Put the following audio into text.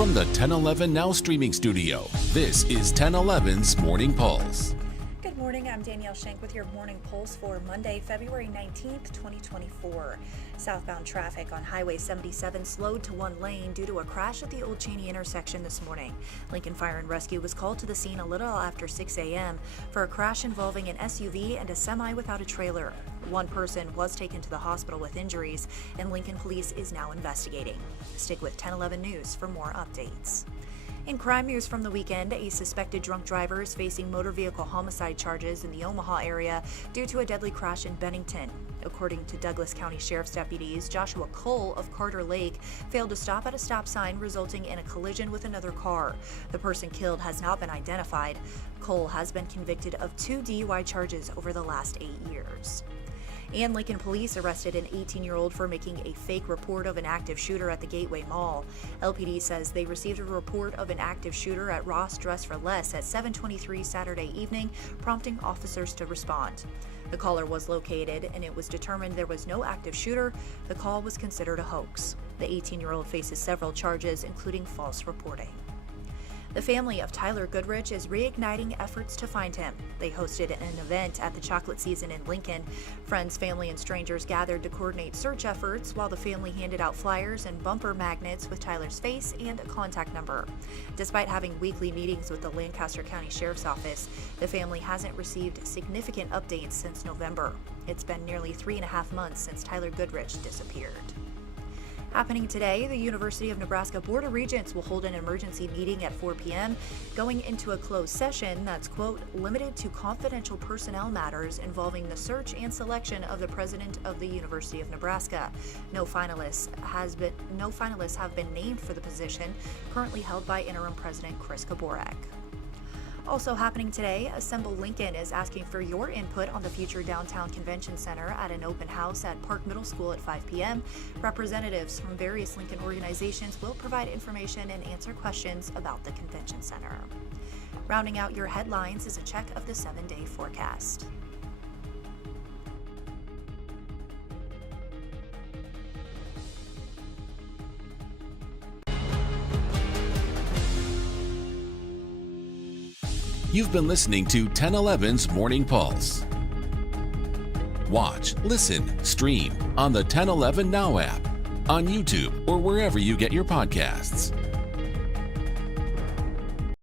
From the 1011 Now streaming studio, this is 1011's Morning Pulse. Good morning, I'm Danielle Schenk with your Morning Pulse for Monday, February 19th, 2024. Southbound traffic on Highway 77 slowed to one lane due to a crash at the Old Cheney intersection this morning. Lincoln Fire and Rescue was called to the scene a little after 6 a.m. for a crash involving an SUV and a semi without a trailer. One person was taken to the hospital with injuries, and Lincoln Police is now investigating. Stick with 1011 News for more updates. In crime news from the weekend, a suspected drunk driver is facing motor vehicle homicide charges in the Omaha area due to a deadly crash in Bennington. According to Douglas County Sheriff's deputies, Joshua Cole of Carter Lake failed to stop at a stop sign, resulting in a collision with another car. The person killed has not been identified. Cole has been convicted of 2 DUI charges over the last 8 years. And Lincoln Police arrested an 18-year-old for making a fake report of an active shooter at the Gateway Mall. LPD says they received a report of an active shooter at Ross Dress for Less at 7:23 Saturday evening, prompting officers to respond. The caller was located, and it was determined there was no active shooter. The call was considered a hoax. The 18-year-old faces several charges, including false reporting. The family of Tyler Goodrich is reigniting efforts to find him. They hosted an event at the chocolate season in Lincoln. Friends, family, and strangers gathered to coordinate search efforts while the family handed out flyers and bumper magnets with Tyler's face and a contact number. Despite having weekly meetings with the Lancaster County Sheriff's Office, the family hasn't received significant updates since November. It's been nearly 3.5 months since Tyler Goodrich disappeared. Happening today, the University of Nebraska Board of Regents will hold an emergency meeting at 4 p.m., going into a closed session that's, quote, limited to confidential personnel matters involving the search and selection of the president of the University of Nebraska. No finalists have been named for the position, currently held by interim president Chris Kaborek. Also happening today, Assemble Lincoln is asking for your input on the future downtown convention center at an open house at Park Middle School at 5 p.m. Representatives from various Lincoln organizations will provide information and answer questions about the convention center. Rounding out your headlines is a check of the 7-day forecast. You've been listening to 1011's Morning Pulse. Watch, listen, stream on the 1011 Now app, on YouTube, or wherever you get your podcasts.